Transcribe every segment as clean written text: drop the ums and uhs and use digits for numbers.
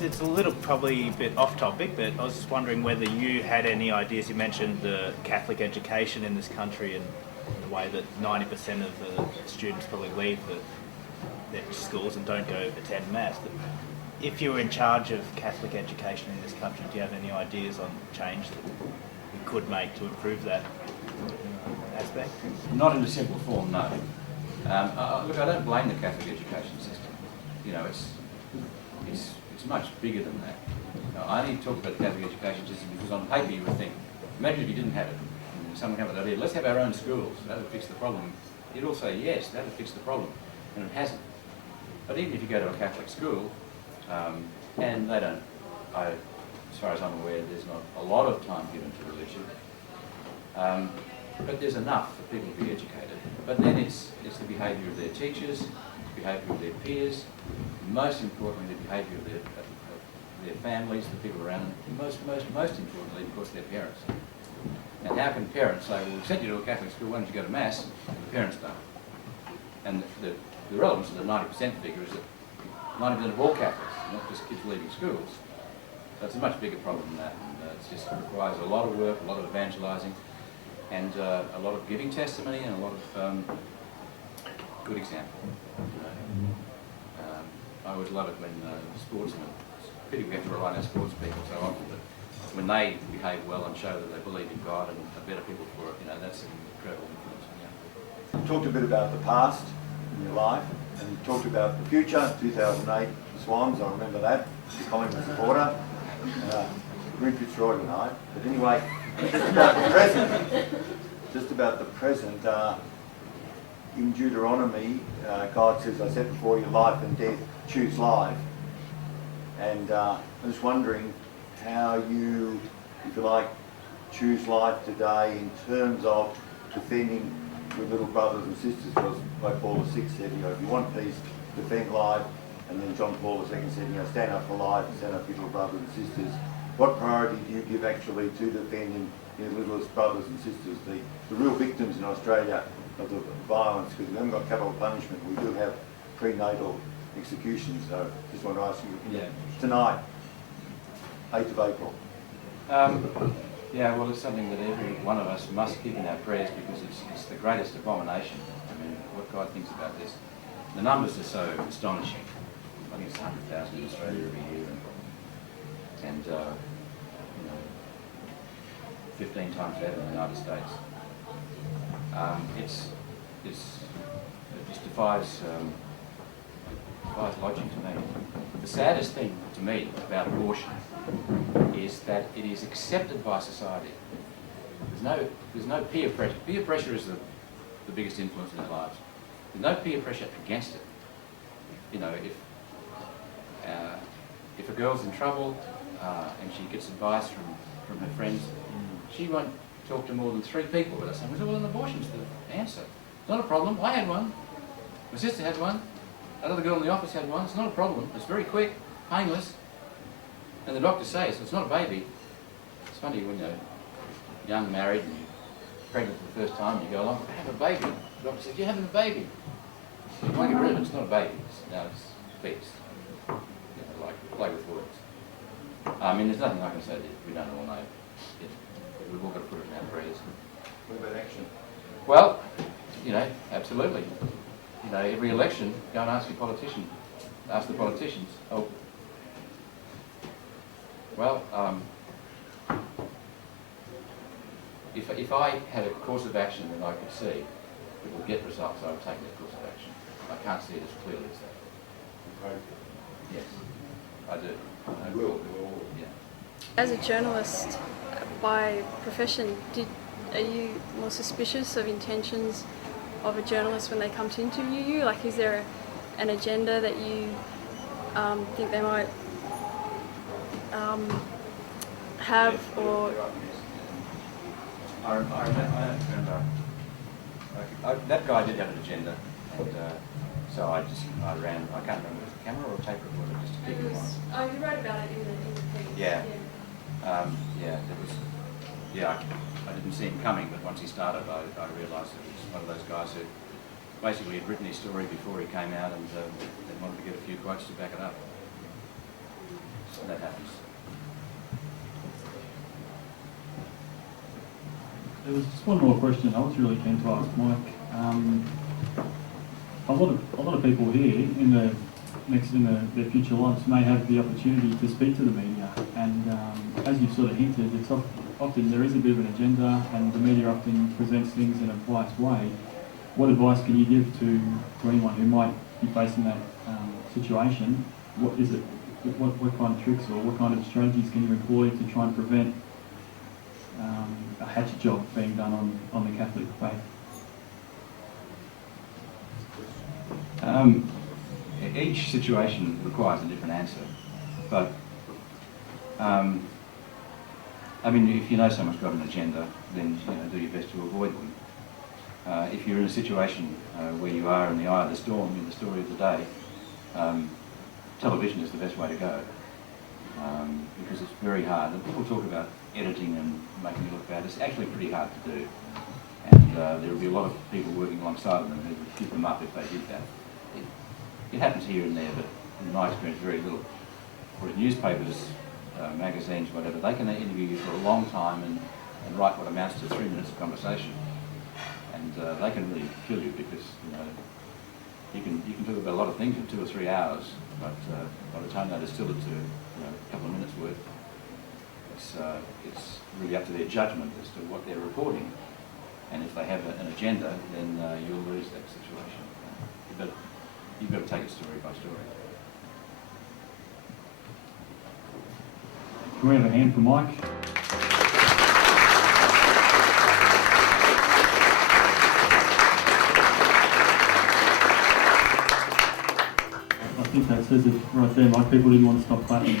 It's a little probably a bit off topic, but I was just wondering whether you had any ideas. You mentioned the Catholic education in this country and the way that 90% of the students probably leave their schools and don't go attend Mass. But if you were in charge of Catholic education in this country, do you have any ideas on change that we could make to improve that aspect? Not in a simple form, no. Look, I don't blame the Catholic education system. You know, it's much bigger than that. I only talk about the Catholic education system because on paper you would think, imagine if you didn't have it. And someone came with the idea, let's have our own schools, that would fix the problem. You'd all say, yes, that would fix the problem. And it hasn't. But even if you go to a Catholic school, and they don't, as far as I'm aware, there's not a lot of time given to religion. But there's enough for people to be educated. But then it's the behaviour of their teachers, the behaviour of their peers, most importantly the behaviour of their families, the people around them, and most importantly, of course, their parents. And how can parents say, well, we sent you to a Catholic school, why don't you go to Mass? And the parents don't. And the relevance of the 90% figure is that 90% of all Catholics, not just kids leaving schools. So it's a much bigger problem than that. And it just requires a lot of work, a lot of evangelising, and a lot of giving testimony and a lot of good example. I always love it when sportsmen, it's pity we have to rely on our sports people so often, but when they behave well and show that they believe in God and are better people for it, you know, that's an incredible influence. Yeah. You talked a bit about the past in your life, and you talked about the future, 2008, the Swans, I remember that, the Collingwood supporter, Green Fitzroy tonight. But anyway, just about the present, in Deuteronomy, God says, I set before you life and death, choose life. And I was wondering how you, if you like, choose life today in terms of defending your little brothers and sisters, because like Paul VI said, you know, if you want peace, defend life, and then John Paul II said, you know, stand up for life and stand up for your little brothers and sisters. What priority do you give actually to defending your littlest brothers and sisters, the real victims in Australia of the violence? Because we haven't got capital punishment, we do have prenatal executions. So just want to ask you, tonight, 8th of April. Yeah, well, it's something that every one of us must keep in our prayers because it's the greatest abomination. I mean, what God thinks about this. The numbers are so astonishing. I think it's 100,000 in Australia every year, and you know, 15 times that in the United States. It just defies logic to me. The saddest thing to me about abortion is that it is accepted by society. There's no peer pressure. Peer pressure is the biggest influence in our lives. There's no peer pressure against it. You know, if a girl's in trouble and she gets advice from her friends, she won't talk to more than 3 people with us. And we say, well, an abortion's the answer. It's not a problem. I had one. My sister had one. Another girl in the office had one. It's not a problem. It's very quick, painless. And the doctor says, it's not a baby. It's funny when you're young, married, and you're pregnant for the first time, you go along, have a baby. The doctor says, you're having a baby. You won't get rid of it. It's not a baby. It's fetus. You know, like, play with words. I mean, there's nothing I can say that we don't all know. We've all got to put it in our prayers. What about action? Well, you know, absolutely. You know, every election, go and ask your politician. Ask the politicians. Oh, well, if I had a course of action that I could see that would get results, I would take that course of action. I can't see it as clearly as that. Okay. Yes, I do. I will. Yeah. As a journalist by profession, are you more suspicious of intentions of a journalist when they come to interview you? Like, is there an agenda that you think they might have, or? I remember that guy did have an agenda, and so I ran. I can't remember if it was a camera or a tape recorder, just to keep it on. Oh, you wrote about it in the piece. Yeah. Yeah, there was yeah, I didn't see him coming, but once he started, I realised that he was one of those guys who basically had written his story before he came out and then wanted to get a few quotes to back it up. So that happens. There was just one more question I was really keen to ask Mike. A lot of people here in their future lives may have the opportunity to speak to the media, and as you've sort of hinted, it's often there is a bit of an agenda, and the media often presents things in a biased way. What advice can you give to anyone who might be facing that situation? What is it? What kind of tricks or what kind of strategies can you employ to try and prevent a hatchet job being done on the Catholic faith? Each situation requires a different answer, but I mean, if you know someone's got an agenda, then do your best to avoid them. If you're in a situation where you are in the eye of the storm, in the story of the day, television is the best way to go, because it's very hard. And people talk about editing and making it look bad. It's actually pretty hard to do, and there will be a lot of people working alongside them who would give them up if they did that. It happens here and there, but in my experience, very little. Whereas newspapers, magazines, whatever, they can interview you for a long time and write what amounts to 3 minutes of conversation, and they can really kill you because you can talk about a lot of things in 2 or 3 hours, but by the time they distill it to a couple of minutes worth, it's really up to their judgment as to what they're reporting, and if they have an agenda, then you'll lose that situation. You've got to take it story by story. Can we have a hand for Mike? I think that says it right there, Mike. People didn't want to stop clapping.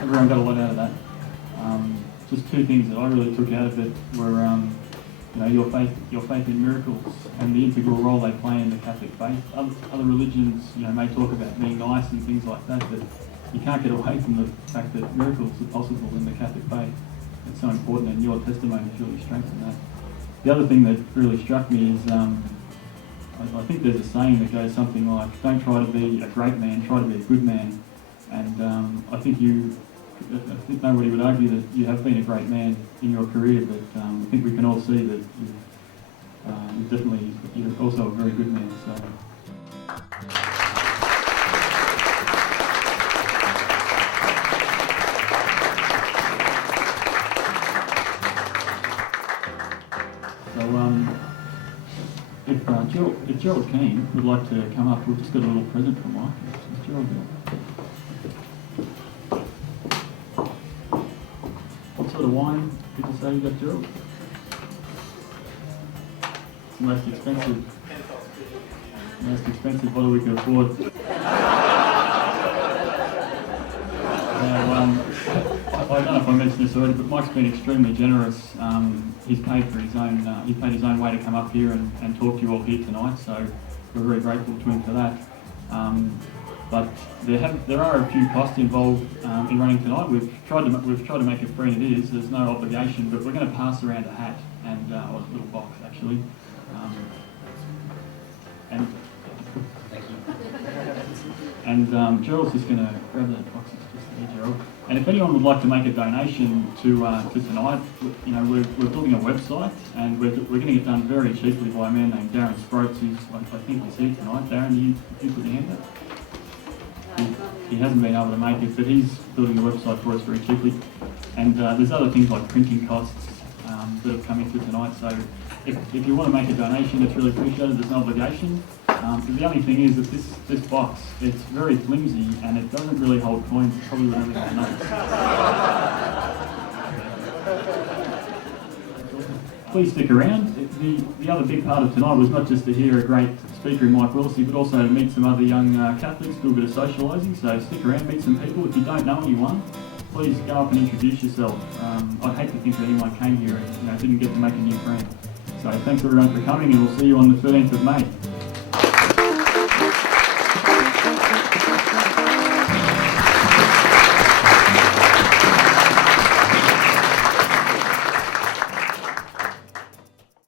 Everyone got a lot out of that. Just 2 things that I really took out of it were your faith in miracles and the integral role they play in the Catholic faith. Other religions, may talk about being nice and things like that, but you can't get away from the fact that miracles are possible in the Catholic faith. It's so important, and your testimony has really strengthened that. The other thing that really struck me is I think there's a saying that goes something like, "Don't try to be a great man, try to be a good man." And I think nobody would argue that you have been a great man in your career, but I think we can all see that you're also a very good man. So. If Gerald Keane would like to come up, we've just got a little present for Mike. Is Gerald there? What sort of wine did you say you got, Gerald? It's the most expensive bottle we could afford. I don't know if I mentioned this already, but Mike's been extremely generous. He's paid his own way to come up here and talk to you all here tonight, so we're very grateful to him for that. But there are a few costs involved in running tonight. We've tried to make it free, and it is. There's no obligation, but we're going to pass around a hat and or a little box actually. And Thank you. And Gerald's just going to grab that box. It's just there, Gerald. And if anyone would like to make a donation to tonight, we're building a website, and we're getting it done very cheaply by a man named Darren Sproats, who's I think he's here tonight. Darren, you put your hand up. He hasn't been able to make it, but he's building the website for us very cheaply. And there's other things like printing costs that have come into tonight. So if you want to make a donation, it's really appreciated. There's no obligation. The only thing is that this box, it's very flimsy and it doesn't really hold coins. It's probably what everyone knows. Please stick around. The other big part of tonight was not just to hear a great speaker in Mike Willesee, but also to meet some other young Catholics, do a bit of socialising. So stick around, meet some people. If you don't know anyone, please go up and introduce yourself. I'd hate to think that anyone came here and didn't get to make a new friend. So thanks everyone for coming, and we'll see you on the 13th of May.